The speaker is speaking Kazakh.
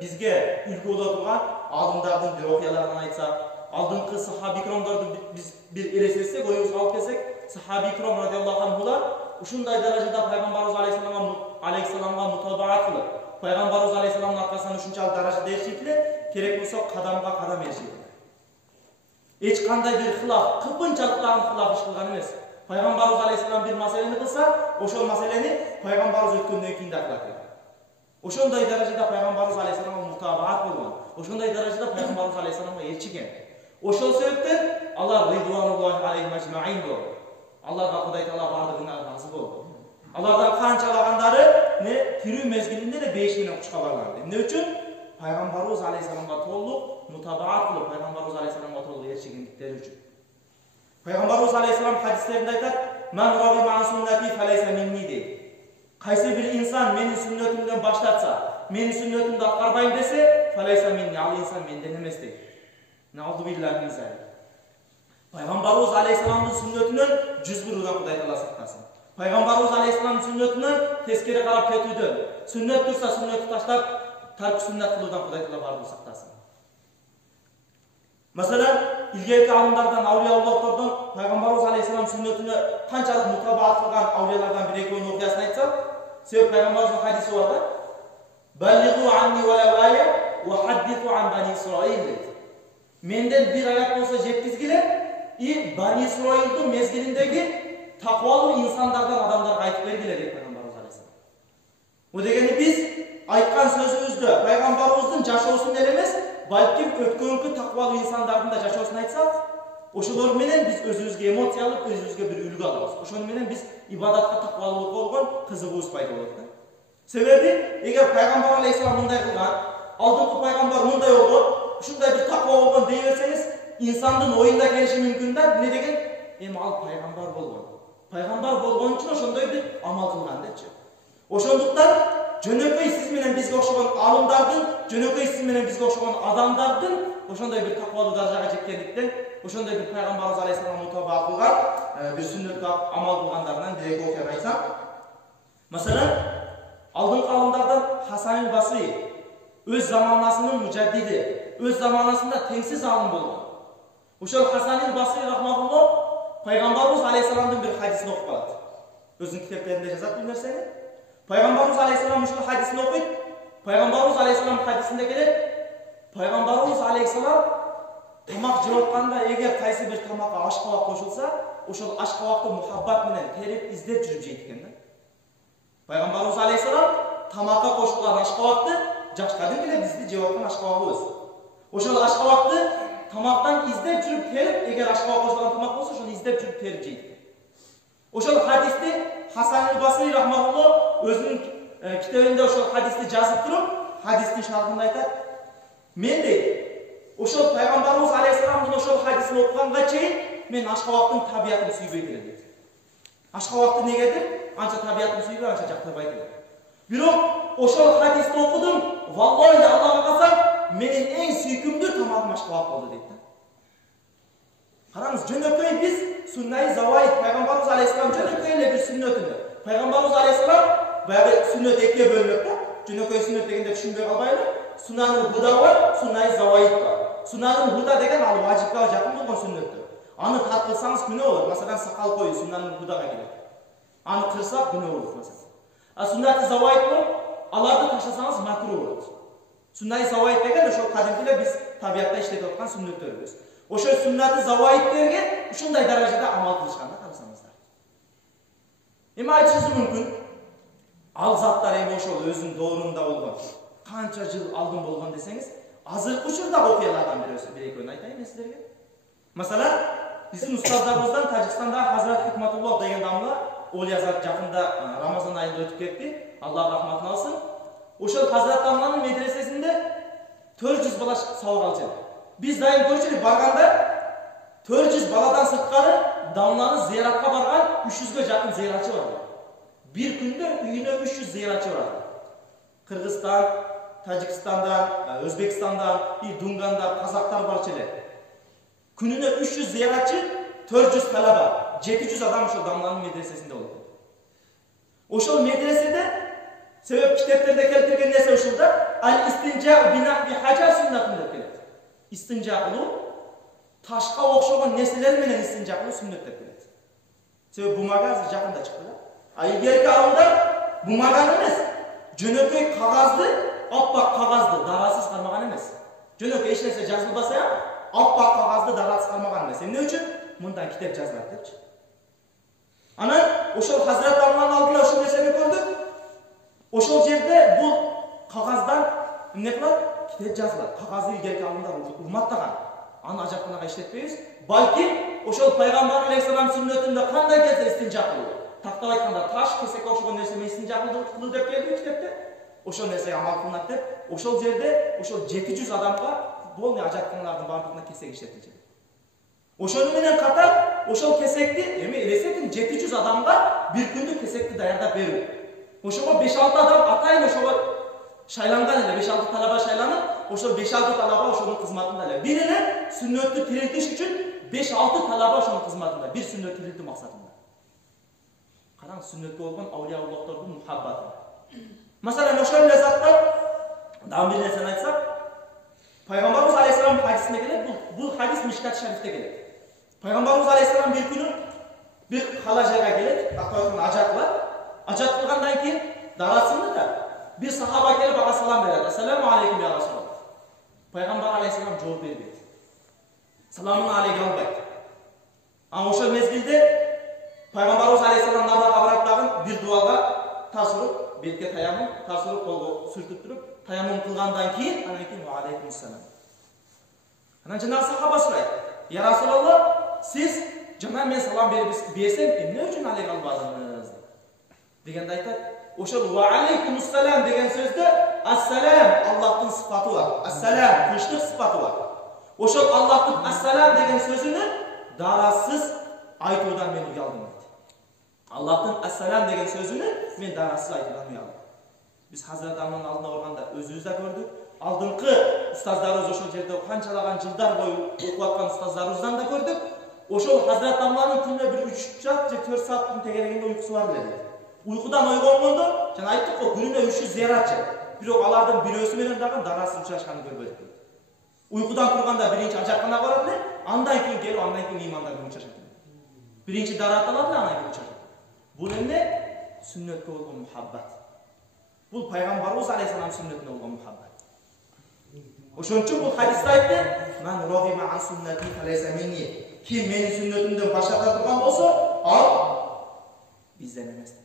bizge ülke bolо турган алымдардын bir окуяларын айтсак, алдыңкы сахаби кромдарды biz bir элестетсек, оюбузга алып келсек, сахаби кром радиаллаху анхулар ушундай даражада пайгамбарыбыз алейхиссаламга мутабаат кылып, пайгамбарыбыз алейхиссаламдын аркасынан ушунчалык даражада эришиптилер, керек болсо кадамга кадам эришиптилер. Эч кандай bir хилаф, кыпынчалыктагы хилаф иш кылган эмес. Пайгамбарыбыз алейхиссалам bir маселени кылса, ошол маселени пайгамбарыбыз өткөндөн кийин да кылат. Ошондой даражада пайгамбарыбыз алейхиссаламга мутабаат болгон. Ошондой даражада пайгамбарыбыз алейхиссаламга ээрчиген. Ошол себептен алар ридвануллахи алейхим ажмаин болду. Аллага Кудай Таала бардыгына разы болду. Алардан канчалагандары тирүү мезгилинде эле бейишинен кушка барган. Эмне үчүн? Пайгамбарыбыз алейхиссаламга толук мутабаат кылып, пайгамбарыбыз алейхиссаламга толук ээрчигендиктери үчүн. Пайгамбарыбыз алейхиссалам хадистеринде айтат: "Ман рагиба ан суннати фалайса минни" дейт. Кайсы бир инсан менин сүннөтүмдөн баш тартса, менин сүннөтүмдү аткарбайм десе, фалайса минни, ал инсан менден эмес дейт. Наузу биллахи мин залик. Пайгамбарыбыз алейхиссаламдын сүннөтүнөн 101 удан Кудай Таала сактасын. Пайгамбарыбыз алейхиссаламдын сүннөтүнөн тескери карап кетүүдөн, сүннөт турса сүннөттү таштап, тарк сүннөт кылуудан Кудай Таала бардыгын сактасын. Masalan, ilgirki alımlardan, avliyaullohlardan Peygamberimiz Aleyhisselam sünnetine kançalık mutabaat kılgan avliyalardan bir ekmeğinin okuyasını aytsam, sebep Peygamberimizin hadisi var da "Ballighu anni velev aya ve haddithu an Bani İsrail" dedi. Menden bir ayet olsa jetkizgile, Bani İsrail'in mezgilindeki takvalı insanlardan adamlara aytıp vergile dedi Peygamberimiz Aleyhisselam. Bu degeni biz aytkan sözümüzdü Peygamberimizin jaşoosун elemez, balkim ötkönкү takvalı insanların da jaşoosун aytsak, oşolor menen biz özümüzge emosiya alıp, özümüzge bir үлgü alabыз. Oşonu menen biz ibadatка takvalılık болгон кызыгуубуз пайда болот да. Себеби, эгер Пайгамбар алейхиссалам мындай кылган, алдыңкы пайгамбар мындай болгон, ушундай bir takva болгон дей берсеңиз, инсандын оюнда келиши мүмкүн да, эмне деген? Ал пайгамбар болгон. Пайгамбар болгон үчүн ошондой bir амал кылган депчи. Ошондуктан жөнөкөй сиз менен бизге окшогон алымдардын, жөнөкөй сиз менен бизге окшогон адамдардын ошондой bir таквалуу даражага жеткендиктен, ошондой bir Пайгамбарыбыз алейхиссаламга мутабаат кылган, bir сүннөткө амал кылгандарынан бир эки окуя айтсам. Masalan, алдыңкы алымдардан Хасан аль-Басри өз заманасынын мужаддиди, өз заманасында теңсиз алым болгон. Ошол Хасан аль-Басри рахматуллах Пайгамбарыбыз алейхиссаламдын bir хадисин окуп калат. Өзүнүн китептеринде жазат бул нерсени. Пайгамбарыбыз алейхиссалам ушул хадисин окуйт. Пайгамбарыбыз алейхиссалам хадисинде келет. Пайгамбарыбыз алейхиссалам тамак жеп атканда эгер кайсы бир тамакка ашкабак кошулса, ошол ашкабакты мухаббат менен терип издеп жүрүп жейт экен да. Пайгамбарыбыз алейхиссалам тамакка кошулган ашкабакты жашкадын эле бизди жеп аткан ашкабагыбыз. Ошол ашкабакты тамактан издеп жүрүп терип, эгер ашкабак кошулган тамак болсо, ошону издеп жүрүп терип жейт. Ошол хадисти Хасан аль-Басри рахматуллах өзүнүн китебинде ошол хадисти жазып туруп, хадистин шархында айтат. Мен дейт, ошол Пайгамбарыбыз алейхиссаламдын ошол хадисин окуганга чейин мен ашкабактын табиятын сүйбөйт элем дейт. Ашкабакты негедир? Анча табиятын сүйбөй, анча жактырбайт элем. Бирок ошол хадисти окудум, валлахи Аллага касам, менин эң сүйкүмдүү тамагым ашкабак болду дейт да. Караңыз, жөнөкөй биз Суннай Заваид Пайгамбарыбыз алейхиссалам жөнөкөй эле бир сүннөтүндө. Пайгамбарыбыз алейхиссалам баягы сүннөт экиге бөлүнөт да. Жөнөкөй сүннөт дегенде түшүнбөй калбайлы. Суннанул Худа бар, Суннай Заваид бар. Суннанул Худа деген ал важипка жакын болгон сүннөттөр. Аны тарткылсаңыз күнөө болот. Масалан, сакал коюу Суннанул Худага кирет. Аны кырсак күнөө болот масалан. Суннат Заваид бар, аларды таштасаңыз макру болот. Суннай Заваид деген ошол кадимкиле биз табиятта иштетип аткан сүннөттөрбүз. Ошол сүннаты Заваидтерге ушундай даражада амал кылышкан да карасаңыздар. Эми айтышыңыз мүмкүн, ал заттар эми ошол өзүнүн доорунда болгон, канча жыл алдын болгон десеңиз, азыркы учурдагы окуялардан бир экөөнү айтайын мен сиздерге. Масалан, биздин устаздарыбыздан Тажикстанда Хазрат Хикматуллах деген дамла Олия зат жакында Рамазан айында өтүп кетти. Аллах рахматын алсын. Ошол Хазрат дамланын медресесинде 400 бала сабак алчу. Biz dayım görüşürük barganda 400 baladan sırtkarı damlanın ziyaratқа bargan 300'ge жақын ziyaratçı var. Bir günde üyüne 300 ziyaratçı var. Kırgızstan, Tacikistan'dan, Özbekistan'dan, Dungan'da, Kazaklar var çele. Gününe 300 ziyaratçı, 400 talaba, 700 adam şu damlanın medresesinde olur. Oşol medresede Sebep kitaplarda keltirgen nese uşulda al-istinja binahvi haja sünnetun dep keledi. İstinja kılуу taşka okşogon neseler menen istinja kılуу sünnet dep keledi. Sebep bumaga azыр жакында чыкты да. Ilgerki awulдар bumagan emes, jönөкөй kagazды, oppoq kagazды darasız karmagan emes. Jönökөй eч nerse жазылбаса ham oppoq kagazды darasız karmagan emes. Эмне үчүн? Мындан kitap жазылат депчи. Анан ошол Hazrat Ali'nin алдына ошол нерсени көрдүк. Ошол жерде бул кагаздан эмне кылат? Kitap жазылат. Кагазды илгерки алдында урматтаган. Аны ажапканага иштетпейбиз. Балки ошол пайгамбар алейхиссалам сүннөтүндө кандай келсе истинжа кылуу. Тактап айтканда таш кесек окшогон нерсе менен истинжа кылуу деп келди китепте. Ошол нерсеге амал кылынат деп, ошол жерде ошол 700 адамга футболный ажаткандардын баардыгына кесек иштетилди. Ошону менен катар ошол кесекти эми элестетин 700 адамга бир күндүк кесекти даярдап берүү. Ошого 5-6 адам атайын ошого шайланган эле, 5-6 талаба шайланып, ошол 5-6 талаба ошонун кызматында эле. Бир эле сүннөттү тирилтиш үчүн 5-6 талаба ошонун кызматында, бир сүннөт тирилтүү максатында. Караң, сүннөткө болгон аулиялыктордун мухаббаты. Masalan, ошол эле затта дагы бир нерсени айтсак, Пайгамбарыбыз алейхиссалам хадисинде келет, бул хадис Мишкат шарифте келет. Пайгамбарыбыз алейхиссалам бир күнү бир кала жайга келет, тактабайтын ажат кылат. Ажат кылгандан кийин дарасында да bir sahaba kelip ağa salam beredi. Assalamu aleykum ya Resulallah. Peygamber aleyhisselam cevap berdi. Selamun aleykum albayt. Ama oşol mezgilde Peygamberimiz aleyhisselam narda kabaratdagın bir duaga tasırıp, betke tayamum, tasırıp kolgo sürtüp durup, tayamum kılgandan keyin anan keyin wa aleykumussalam. Anan jana sahaba surayt. Ya Resulallah, siz jana men salam bersem, emne üçün aleykum albadınız? Degende aytat. Oşol wa aleykumussalam degen sözde assalam Allah'ın sıfatı var. Assalam tinçlik sıfatı var. Oşol Allah'ın assalam degen sözünü darasız aytуудан men uyaldım dedi. Allah'ın assalam degen sözünü men darasız aytуудан uyaldım. Biz Hazrat Ali'nin aldına organda özümüz de gördük. Aldınqı ustazlarımız oşol jerde kançalagan жылдар boyu okup atkan ustazlarımızdan da gördük. Oşol Hazrat Ali'nin күнүнө bir 3 saat, 4 saatin tegerегенде uykusu var dedi. Uykudan oygongондо, жана айттык го күнүнө 300 зиярат. Бирок алардын бирөөсү менен дагы дарасы учашканын көрбөдүк. Uykudan турганда биринчи ажакканага барат эле, андан кийин келип, андан кийин имандар менен учашат. Биринчи дарат алат эле, андан кийин учашат. Бул эмне? Сүннөткө болгон мухаббат. Бул пайгамбарыбыз алейхиссалам сүннөтүнө болгон мухаббат. Ошон үчүн бул хадисте айтты: "Ман рагиба ан сүннати фалайса минни." Ким менин сүннөтүмдөн баш тарта турган болсо, ал бизден эмес.